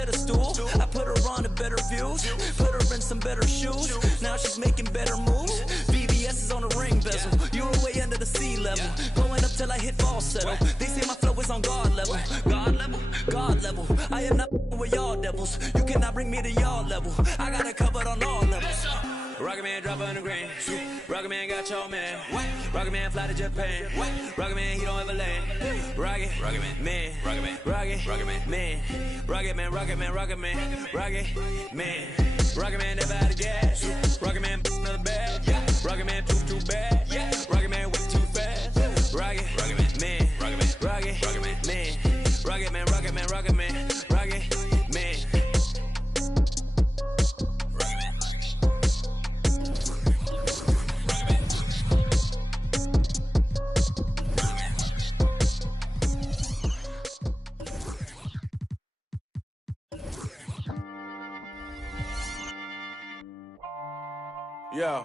pedestal. I put her on to better views, put her in some better shoes. Now she's making better moves. BBS is on the ring bezel. You were way under the sea level, going up till I hit falsetto. They say my flow is on God level. God level, God level. I am not with y'all devils. You cannot bring me to y'all level. I got it covered on all levels. Rocket Man drop on the grain. Rocket Man got y'all man. Rocket Man fly to Japan. Rocket Man he don't ever land. Rocket Man, Rocket Man, Rocket Man, Rocket Man, Rocket Man, Rocket Man, Rocket Man. Rocket Man never out of gas. Rocket Man another bag. Rocket Man too bad. Rocket Man way too fast. Rocket Man, Rocket Man, Rocket Man, Rocket Man, Rocket Man, Rocket Man, Rocket Man. Yo.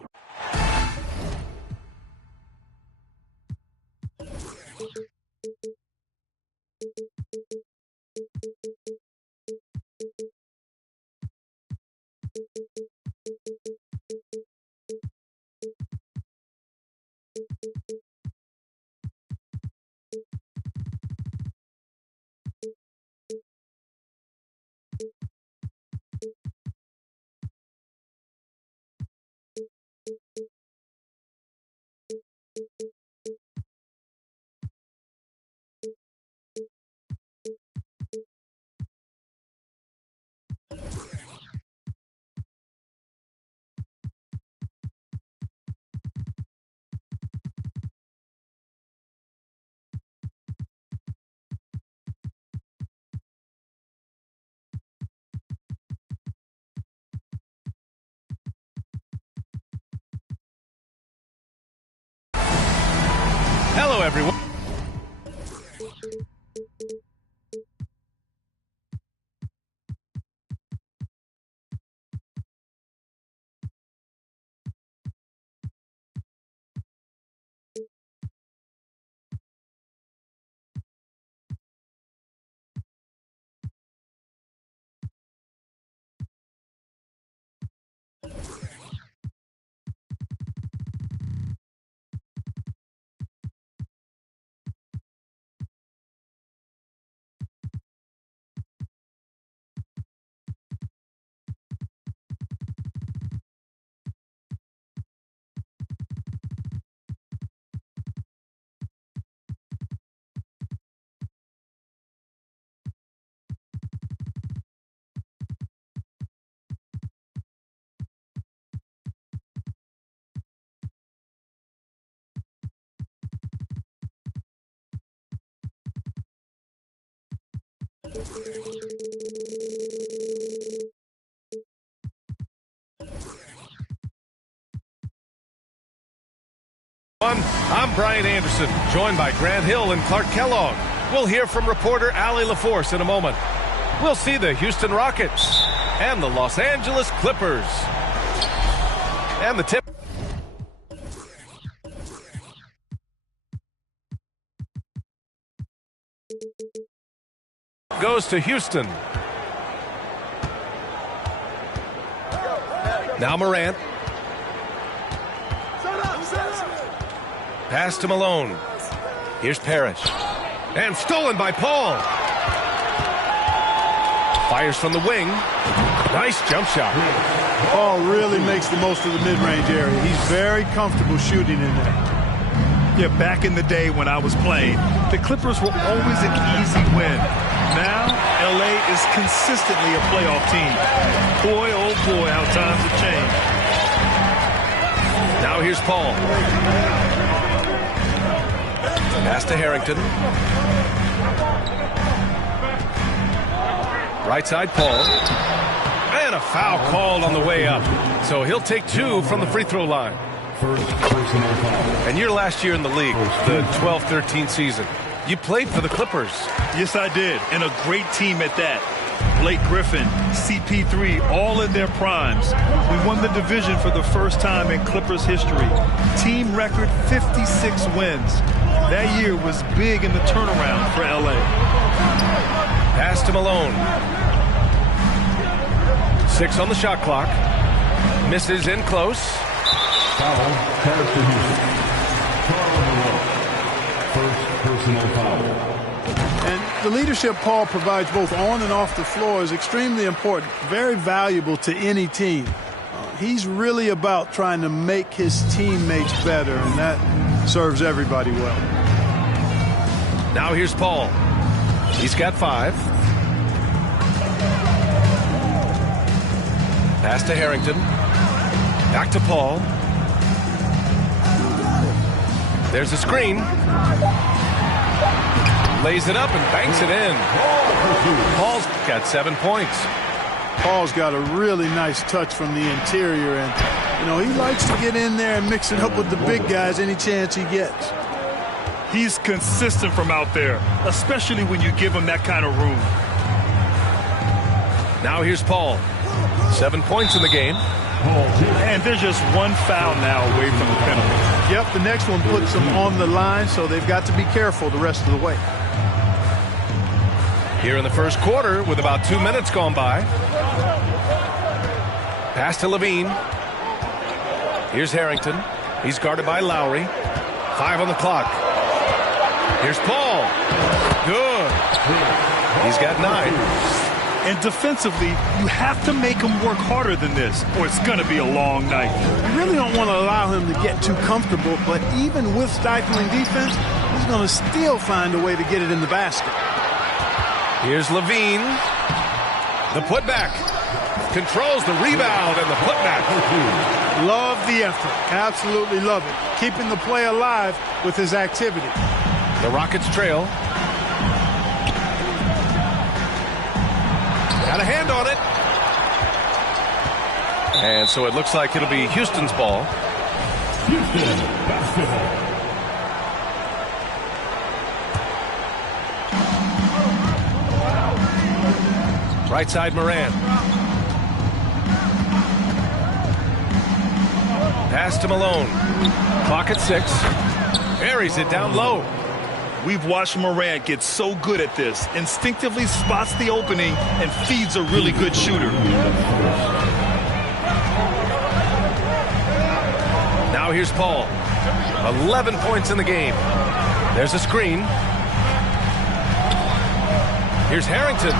Hello, everyone. I'm Brian Anderson, joined by Grant Hill and Clark Kellogg. We'll hear from reporter Allie LaForce in a moment. We'll see the Houston Rockets and the Los Angeles Clippers. And the tip goes to Houston. Now Morant. Pass to Malone. Here's Parrish. And stolen by Paul. Fires from the wing. Nice jump shot. Paul really makes the most of the mid-range area. He's very comfortable shooting in there. Yeah, back in the day when I was playing, the Clippers were always an easy win. Now, LA is consistently a playoff team. Boy, oh boy, how times have changed. Now here's Paul. Pass to Harrington. Right side, Paul. And a foul called on the way up. So he'll take 2 from the free throw line. And your last year in the league, the 12-13 season, you played for the Clippers. Yes, I did, and a great team at that. Blake Griffin, CP3, all in their primes. We won the division for the first time in Clippers history. Team record 56 wins. That year was big in the turnaround for LA. Pass to Malone. 6 on the shot clock. Misses in close. Foul, card for Houston. First personal foul. And the leadership Paul provides both on and off the floor is extremely important, very valuable to any team. He's really about trying to make his teammates better, and that serves everybody well. Now here's Paul. He's got 5. Pass to Harrington. Back to Paul. There's a screen. Lays it up and banks it in. Paul's got 7 points. Paul's got a really nice touch from the interior, and you know, he likes to get in there and mix it up with the big guys any chance he gets. He's consistent from out there, especially when you give him that kind of room. Now here's Paul. 7 points in the game. And there's just one foul now away from the penalty. Yep, the next one puts them on the line, so they've got to be careful the rest of the way. Here in the first quarter with about 2 minutes gone by. Pass to Levine. Here's Harrington. He's guarded by Lowry. 5 on the clock. Here's Paul. Good. He's got 9. And defensively, you have to make him work harder than this, or it's going to be a long night. You really don't want to allow him to get too comfortable, but even with stifling defense, he's going to still find a way to get it in the basket. Here's Levine. The putback. Controls the rebound and the putback. Love the effort. Absolutely love it. Keeping the play alive with his activity. The Rockets trail. Got a hand on it. And so it looks like it'll be Houston's ball. Houston basketball. Right side Moran. Pass to Malone. Clock at 6. Buries it down low. We've watched Morant get so good at this. Instinctively spots the opening and feeds a really good shooter. Now here's Paul. 11 points in the game. There's a screen. Here's Harrington.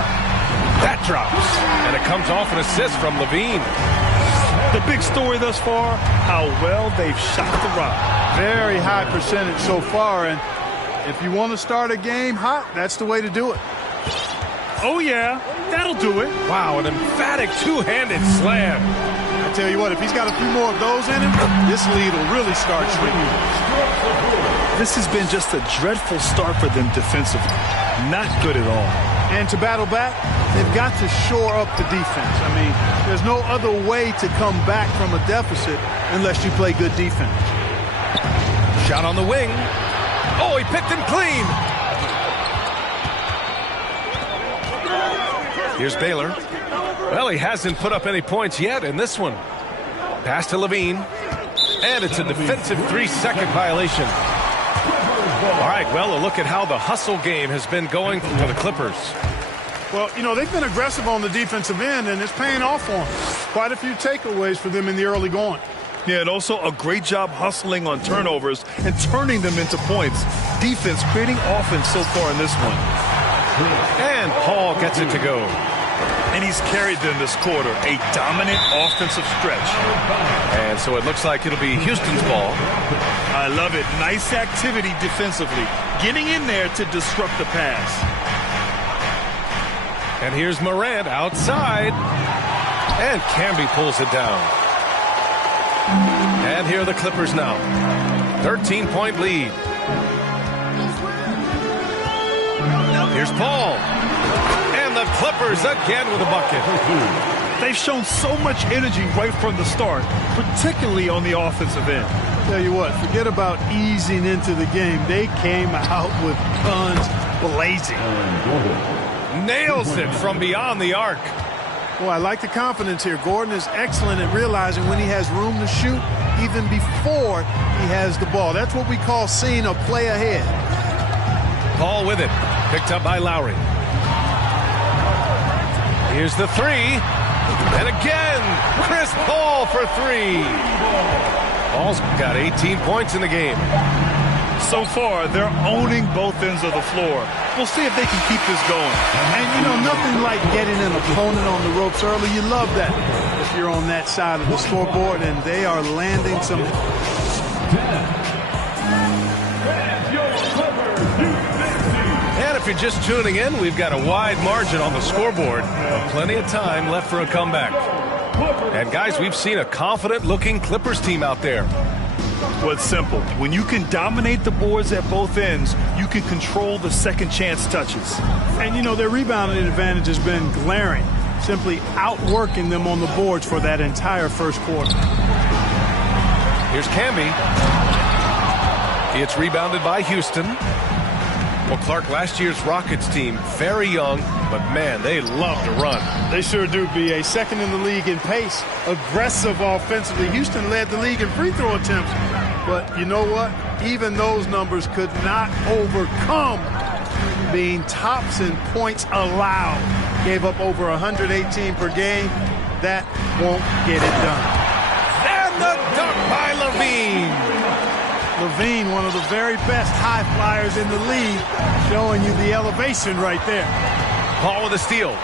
That drops. And it comes off an assist from Levine. The big story thus far, how well they've shot the rock. Very high percentage so far, and if you want to start a game hot, that's the way to do it. Oh, yeah, that'll do it. Wow, an emphatic two-handed slam. I tell you what, if he's got a few more of those in him, this lead will really start shrinking. This has been just a dreadful start for them defensively. Not good at all. And to battle back, they've got to shore up the defense. I mean, there's no other way to come back from a deficit unless you play good defense. Shot on the wing. Oh, he picked him clean. Here's Baylor. Well, he hasn't put up any points yet in this one. Pass to Levine. And it's a defensive 3-second violation. All right, well, a look at how the hustle game has been going for the Clippers. Well, you know, they've been aggressive on the defensive end, and it's paying off for them. Quite a few takeaways for them in the early going. Yeah, and also a great job hustling on turnovers and turning them into points. Defense creating offense so far in this one. And Paul gets it to go. And he's carried them this quarter, a dominant offensive stretch. And so it looks like it'll be Houston's ball. I love it. Nice activity defensively. Getting in there to disrupt the pass. And here's Morant outside. And Camby pulls it down. And here are the Clippers now. 13-point lead. Here's Paul. And the Clippers again with a bucket. They've shown so much energy right from the start, particularly on the offensive end. Tell you what, forget about easing into the game. They came out with guns blazing. Nails it from beyond the arc. Boy, I like the confidence here. Gordon is excellent at realizing when he has room to shoot even before he has the ball. That's what we call seeing a play ahead. Paul with it. Picked up by Lowry. Here's the three. And again, Chris Paul for three. Paul's got 18 points in the game. So far, they're owning both ends of the floor. We'll see if they can keep this going. And, you know, nothing like getting an opponent on the ropes early. You love that if you're on that side of the scoreboard, and they are landing some. And if you're just tuning in, we've got a wide margin on the scoreboard. Plenty of time left for a comeback. And, guys, we've seen a confident-looking Clippers team out there. Well, it's simple. When you can dominate the boards at both ends, you can control the second chance touches. And, you know, their rebounding advantage has been glaring, simply outworking them on the boards for that entire first quarter. Here's Camby. It's rebounded by Houston. Well, Clark, last year's Rockets team, very young, but, man, they love to run. They sure do, B.A. Second in the league in pace, aggressive offensively. Houston led the league in free throw attempts. But you know what? Even those numbers could not overcome being tops in points allowed. Gave up over 118 per game. That won't get it done. And the dunk by LaVine. LaVine, one of the very best high flyers in the league, showing you the elevation right there. Paul with a steal.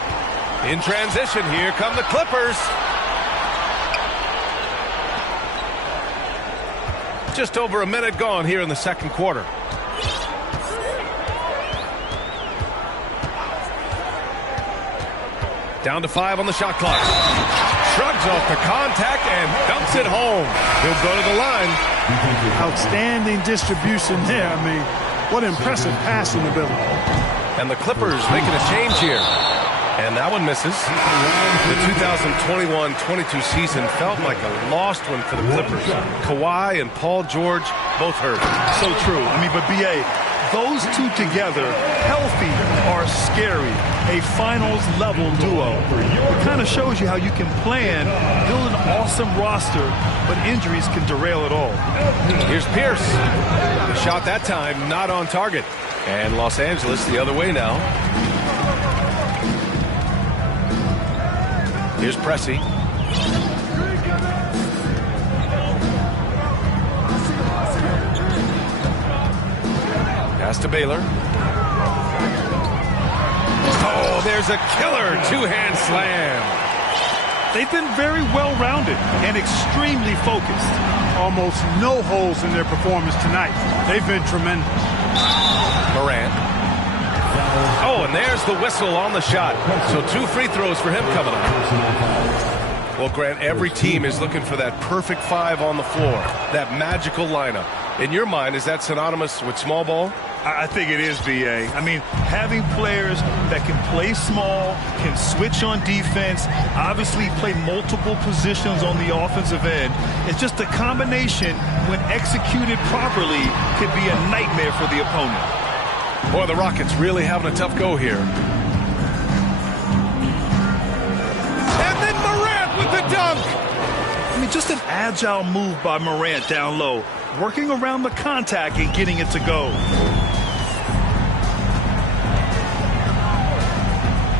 In transition, here come the Clippers. Just over a minute gone here in the second quarter. Down to 5 on the shot clock. Shrugs off the contact and dumps it home. He'll go to the line. Outstanding distribution there. I mean, what impressive passing ability. And the Clippers making a change here. And that one misses. The 2021-22 season felt like a lost one for the Clippers. Kawhi and Paul George both hurt. So true. I mean, but B.A., those two together, healthy, are scary. A finals-level duo. It kind of shows you how you can plan, build an awesome roster, but injuries can derail it all. Here's Pierce. The shot that time not on target. And Los Angeles the other way now. Here's Pressey. Pass to Baylor. Oh, there's a killer two-hand slam. They've been very well-rounded and extremely focused. Almost no holes in their performance tonight. They've been tremendous. Morant. Oh, and there's the whistle on the shot. So 2 free throws for him coming up. Well, Grant, every team is looking for that perfect 5 on the floor, that magical lineup. In your mind, is that synonymous with small ball? I think it is, B.A. I mean, having players that can play small, can switch on defense, obviously play multiple positions on the offensive end. It's just a combination, when executed properly, could be a nightmare for the opponent. Boy, the Rockets really having a tough go here. And then Morant with the dunk. I mean, just an agile move by Morant down low, working around the contact and getting it to go.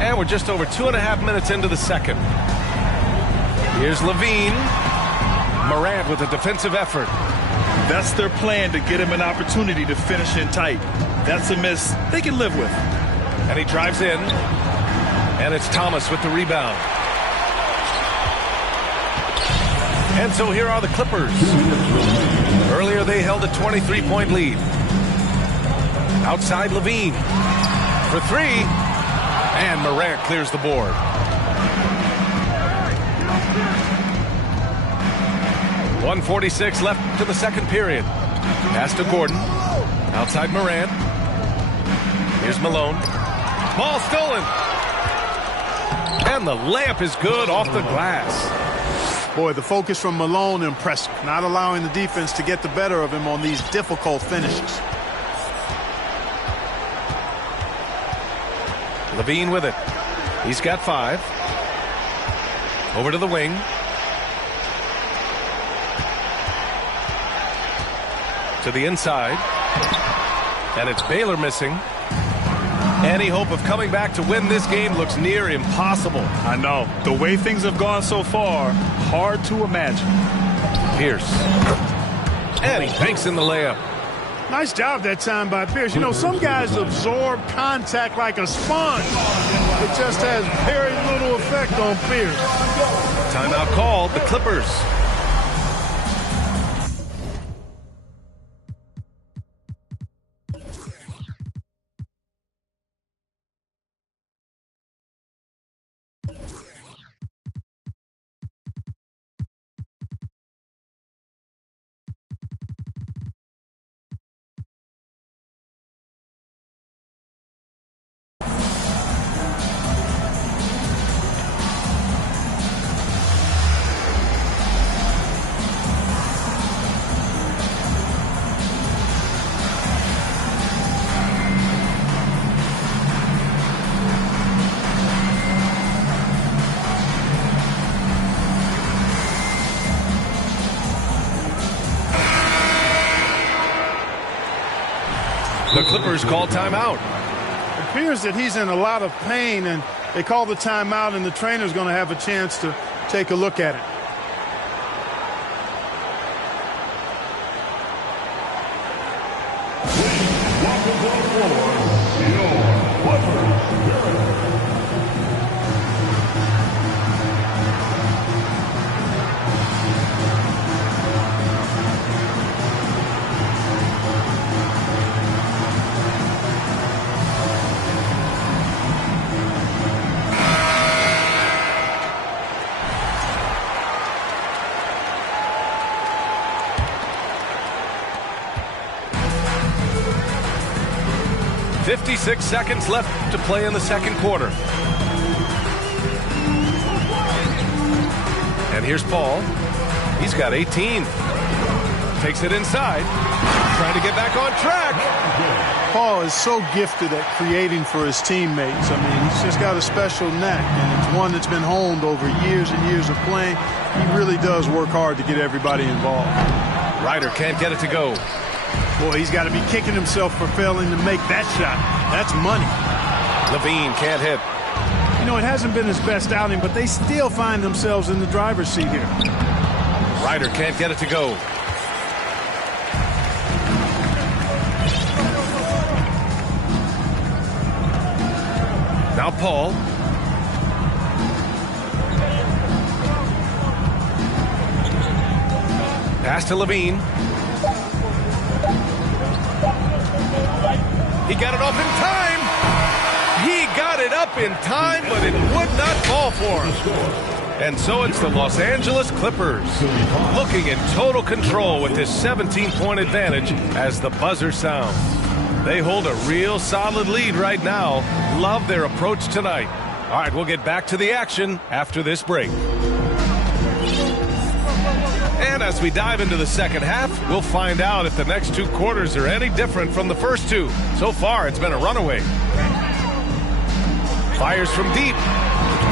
And we're just over 2.5 minutes into the second. Here's LaVine. Morant with a defensive effort. That's their plan, to get him an opportunity to finish in tight. That's a miss they can live with. And he drives in. And it's Thomas with the rebound. And so here are the Clippers. Earlier they held a 23-point lead. Outside LaVine. For 3. And Morant clears the board. .146 left to the second period. Pass to Gordon. Outside Morant. Here's Malone. Ball stolen. And the layup is good off the glass. Boy, the focus from Malone impressive. Not allowing the defense to get the better of him on these difficult finishes. LaVine with it. He's got 5. Over to the wing. To the inside. And it's Baylor missing. Any hope of coming back to win this game looks near impossible. I know. The way things have gone so far, hard to imagine. Pierce. And he banks in the layup. Nice job that time by Pierce. You know, some guys absorb contact like a sponge. It just has very little effect on Pierce. Timeout called, the Clippers. The Clippers call timeout. It appears that he's in a lot of pain, and they call the timeout, and the trainer's going to have a chance to take a look at it. .56 seconds left to play in the second quarter. And here's Paul. He's got 18. Takes it inside. Trying to get back on track. Paul is so gifted at creating for his teammates. I mean, he's just got a special knack, and it's one that's been honed over years and years of playing. He really does work hard to get everybody involved. Ryder can't get it to go. Boy, he's got to be kicking himself for failing to make that shot. That's money. LaVine can't hit. You know, it hasn't been his best outing, but they still find themselves in the driver's seat here. Ryder can't get it to go. Now Paul. Pass to LaVine. He got it off in time. He got it up in time, but it would not fall for him. And so it's the Los Angeles Clippers looking in total control with this 17-point advantage as the buzzer sounds. They hold a real solid lead right now. Love their approach tonight. All right, we'll get back to the action after this break. And as we dive into the second half, we'll find out if the next two quarters are any different from the first two. So far, it's been a runaway. Fires from deep.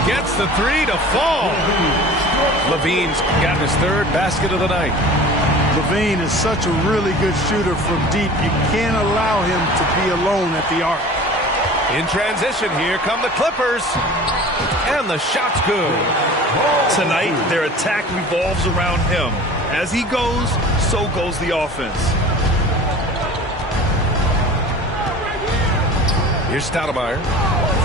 Gets the three to fall. LaVine's got his third basket of the night. LaVine is such a really good shooter from deep. You can't allow him to be alone at the arc. In transition, here come the Clippers. And the shot's good. Tonight, their attack revolves around him. As he goes, so goes the offense. Here's Stoudemire.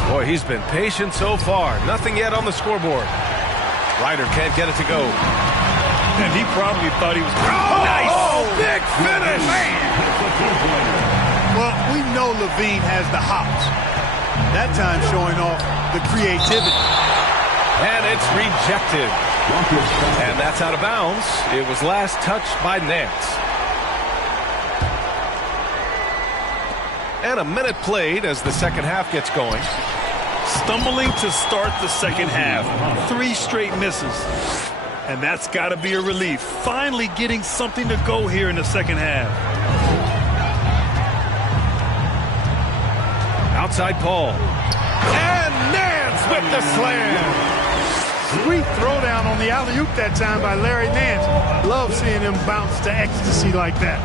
Boy, he's been patient so far. Nothing yet on the scoreboard. Ryder can't get it to go. And he probably thought he was... Nice! Oh, big finish! Man. Well, we know LaVine has the hops. That time showing off the creativity. And it's rejected. And that's out of bounds. It was last touched by Nance. And a minute played as the second half gets going. Stumbling to start the second half. 3 straight misses. And that's got to be a relief. Finally getting something to go here in the second half. Outside Paul. And Nance with the slam. Sweet throwdown on the alley-oop that time by Larry Nance. Love seeing him bounce to ecstasy like that.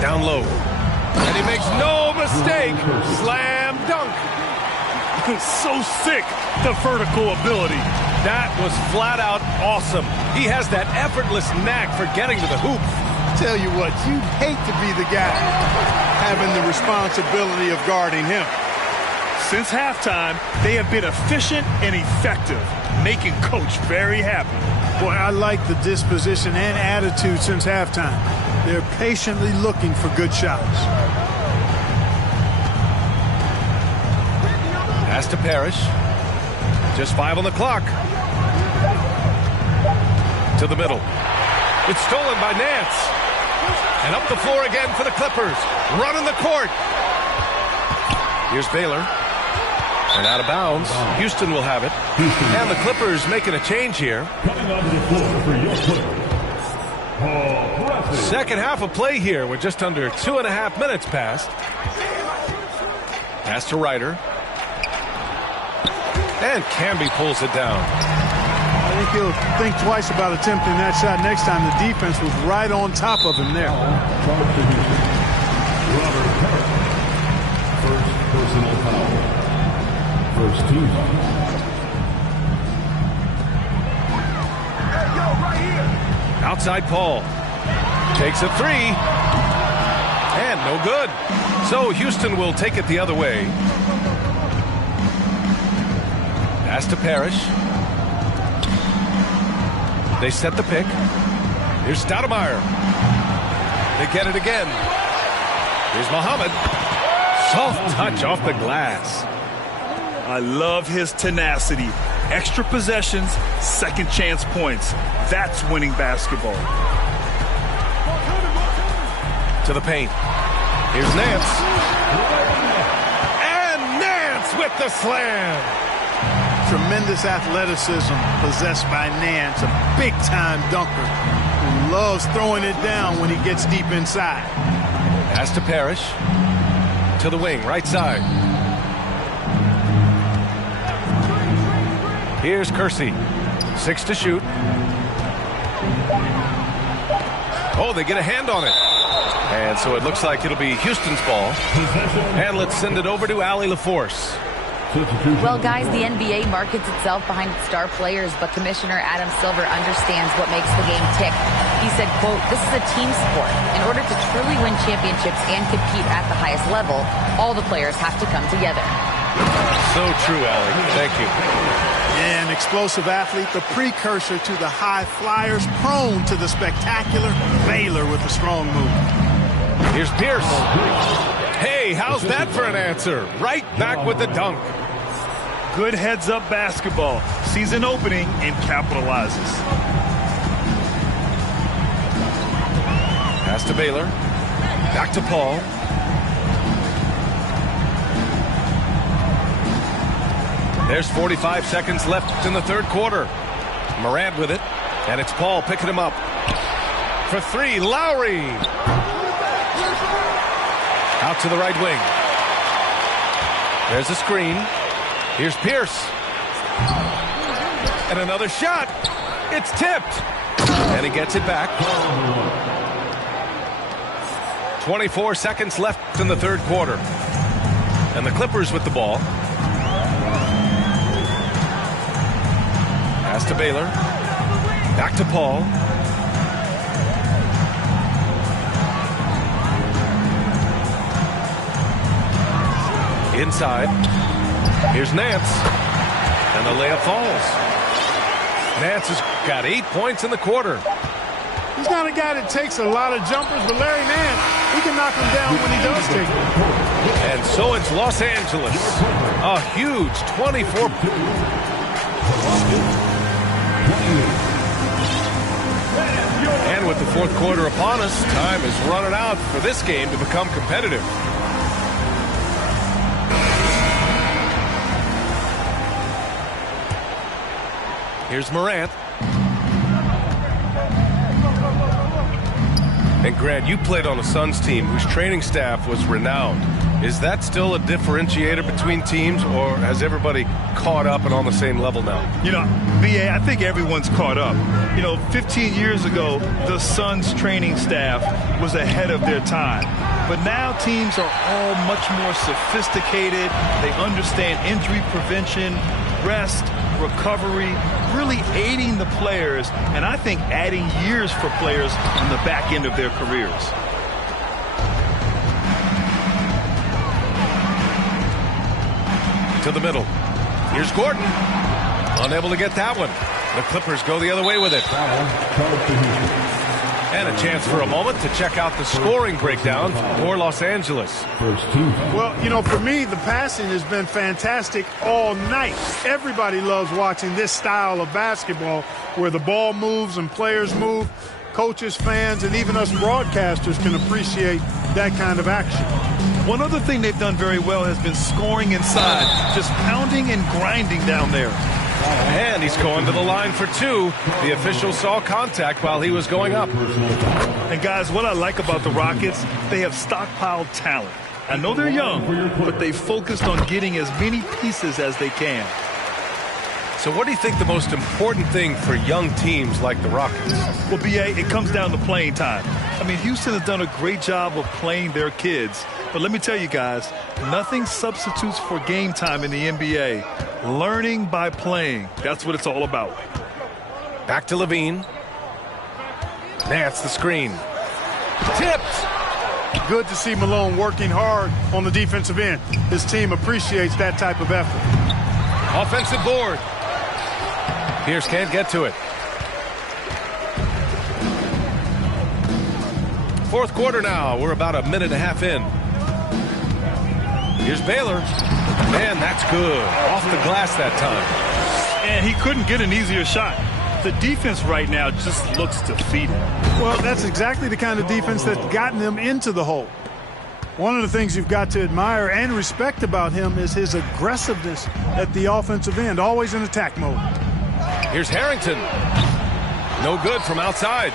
Down low. And he makes no mistake. Slam dunk. So sick, the vertical ability. That was flat out awesome. He has that effortless knack for getting to the hoop. Tell you what, you'd hate to be the guy having the responsibility of guarding him. Since halftime, they have been efficient and effective, making Coach very happy. Boy, I like the disposition and attitude since halftime. They're patiently looking for good shots. Pass to Parrish. Just 5 on the clock. To the middle. It's stolen by Nance. And up the floor again for the Clippers. Running the court. Here's Baylor. And out of bounds. Houston will have it. And the Clippers making a change here. Coming onto the floor for your Clippers, Paul Pressey. Second half of play here. We're just under 2.5 minutes past. Pass to Ryder. And Camby pulls it down. I think he'll think twice about attempting that shot next time. The defense was right on top of him there. Robert Parrish. First personal foul. First team foul. Outside Paul. Takes a three. And no good. So Houston will take it the other way. Pass to Parrish. They set the pick. Here's Stoudemire. They get it again. Here's Muhammad. Soft touch off the glass. I love his tenacity. Extra possessions, second chance points. That's winning basketball. To the paint. Here's Nance. And Nance with the slam. Tremendous athleticism possessed by Nance, a big-time dunker who loves throwing it down when he gets deep inside. Pass to Parrish. To the wing, right side. Here's Kersey. 6 to shoot. Oh, they get a hand on it. And so it looks like it'll be Houston's ball. And let's send it over to Allie LaForce. Well, guys, the NBA markets itself behind its star players, but Commissioner Adam Silver understands what makes the game tick. He said, quote, "This is a team sport. In order to truly win championships and compete at the highest level, all the players have to come together." So true, Allie. Thank you. Yeah, an explosive athlete, the precursor to the high flyers, prone to the spectacular. Baylor with a strong move. Here's Pierce. Hey, how's that for an answer? Right back with the dunk. Good heads-up basketball. Sees an opening and capitalizes. Pass to Baylor. Back to Paul. There's 45 seconds left in the third quarter. Morant with it. And it's Paul picking him up. For three, Lowry. Out to the right wing. There's a screen. Here's Pierce. And another shot. It's tipped. And he gets it back. 24 seconds left in the third quarter. And the Clippers with the ball. Pass to Baylor. Back to Paul. Inside. Here's Nance. And the layup falls. Nance has got 8 points in the quarter. He's not a guy that takes a lot of jumpers, but Larry Nance, he can knock them down when he does take them. And so it's Los Angeles. A huge 24. And with the fourth quarter upon us, time is running out for this game to become competitive. Here's Morant. And Grant, you played on a Suns team whose training staff was renowned. Is that still a differentiator between teams, or has everybody caught up and on the same level now? You know, B.A., I think everyone's caught up. You know, 15 years ago, the Suns training staff was ahead of their time. But now teams are all much more sophisticated. They understand injury prevention, rest, recovery, really aiding the players, and I think adding years for players on the back end of their careers. To the middle. Here's Gordon. Unable to get that one. The Clippers go the other way with it. And a chance for a moment to check out the scoring breakdown for Los Angeles. Well, you know, for me, the passing has been fantastic all night. Everybody loves watching this style of basketball where the ball moves and players move. Coaches, fans, and even us broadcasters can appreciate that kind of action. One other thing they've done very well has been scoring inside, just pounding and grinding down there. And he's going to the line for two. The official saw contact while he was going up. And guys, what I like about the Rockets, they have stockpiled talent. I know they're young, but they focused on getting as many pieces as they can. So what do you think the most important thing for young teams like the Rockets? Well, B.A., it comes down to playing time. I mean, Houston has done a great job of playing their kids. But let me tell you guys, nothing substitutes for game time in the NBA. Learning by playing. That's what it's all about. Back to Levine. Nance the screen. Tipped. Good to see Malone working hard on the defensive end. His team appreciates that type of effort. Offensive board. Pierce can't get to it. Fourth quarter now. We're about a minute and a half in. Here's Baylor. Man, that's good. Off the glass that time. And he couldn't get an easier shot. The defense right now just looks defeated. Well, that's exactly the kind of defense that's gotten them into the hole. One of the things you've got to admire and respect about him is his aggressiveness at the offensive end, always in attack mode. Here's Harrington. No good from outside.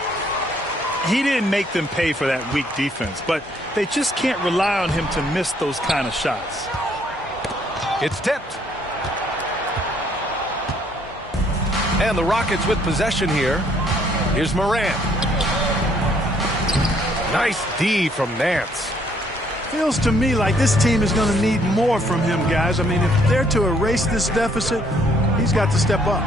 He didn't make them pay for that weak defense, but they just can't rely on him to miss those kind of shots. It's tipped. And the Rockets with possession here. Here's Morant. Nice D from Nance. Feels to me like this team is going to need more from him, guys. I mean, if they're to erase this deficit, he's got to step up.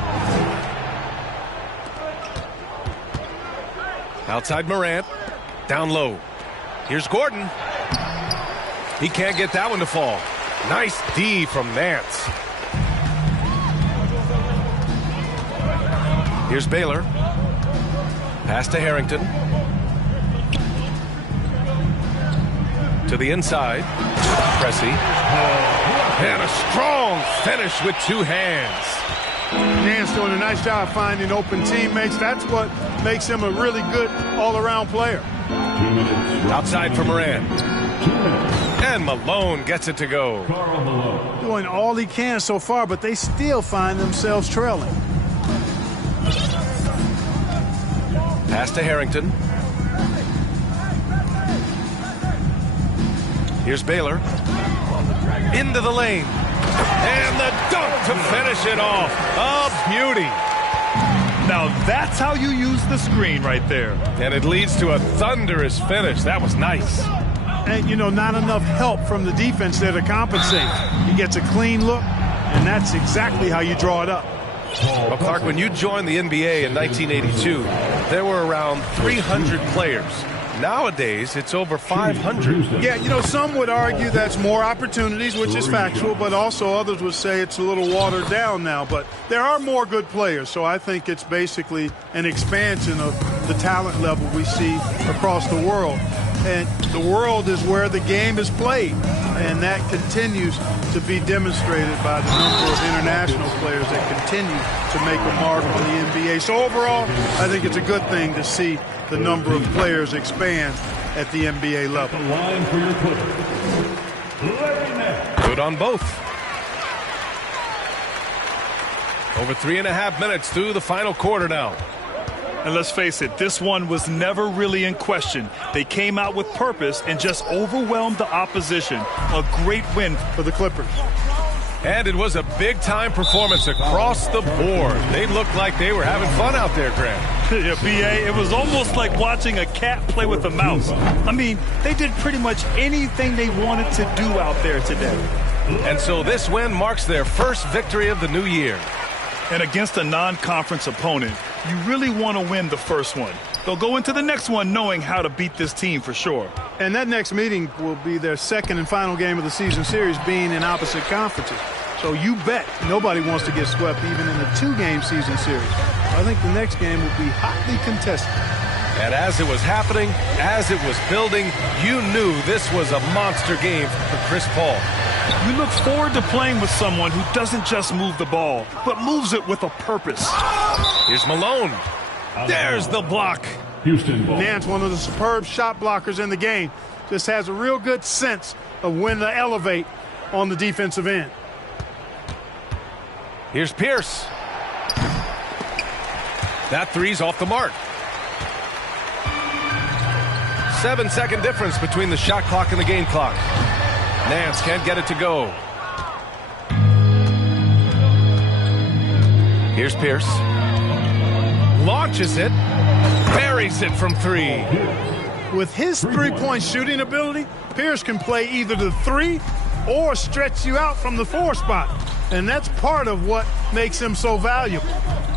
Outside Morant. Down low. Here's Gordon. He can't get that one to fall. Nice D from Nance. Here's Baylor. Pass to Harrington. To the inside. Pressey. And a strong finish with two hands. Nance doing a nice job finding open teammates. That's what makes him a really good all-around player. Outside for Morant. And Malone gets it to go. Doing all he can so far, but they still find themselves trailing. Pass to Harrington. Here's Baylor. Into the lane. And the dunk to finish it off. A beauty. Now that's how you use the screen right there. And it leads to a thunderous finish. That was nice. And, you know, not enough help from the defense there to compensate. He gets a clean look, and that's exactly how you draw it up. Well, Clark, when you joined the NBA in 1982, there were around 300 players. Nowadays, it's over 500. Yeah, you know, some would argue that's more opportunities, which is factual, but also others would say it's a little watered down now. But there are more good players, so I think it's basically an expansion of the talent level we see across the world. And the world is where the game is played, and that continues to be demonstrated by the number of international players that continue to make a mark on the NBA. So overall, I think it's a good thing to see the number of players expand at the NBA level. Good on both. Over 3.5 minutes through the final quarter now. And let's face it, this one was never really in question. They came out with purpose and just overwhelmed the opposition. A great win for the Clippers. And it was a big-time performance across the board. They looked like they were having fun out there, Grant. Yeah, B.A., it was almost like watching a cat play with a mouse. I mean, they did pretty much anything they wanted to do out there today. And so this win marks their first victory of the new year. And against a non-conference opponent, you really want to win the first one. They'll go into the next one knowing how to beat this team for sure. And that next meeting will be their second and final game of the season series, being in opposite conferences. So you bet nobody wants to get swept even in a two-game season series. I think the next game will be hotly contested. And as it was happening, as it was building, you knew this was a monster game for Chris Paul. You look forward to playing with someone who doesn't just move the ball, but moves it with a purpose. Here's Malone. There's the block. Houston ball. Nance, one of the superb shot blockers in the game, just has a real good sense of when to elevate on the defensive end. Here's Pierce. That three's off the mark. 7-second difference between the shot clock and the game clock. Nance can't get it to go. Here's Pierce. Launches it. Buries it from three. With his three-point shooting ability, Pierce can play either the 3 or stretch you out from the 4 spot. And that's part of what makes him so valuable.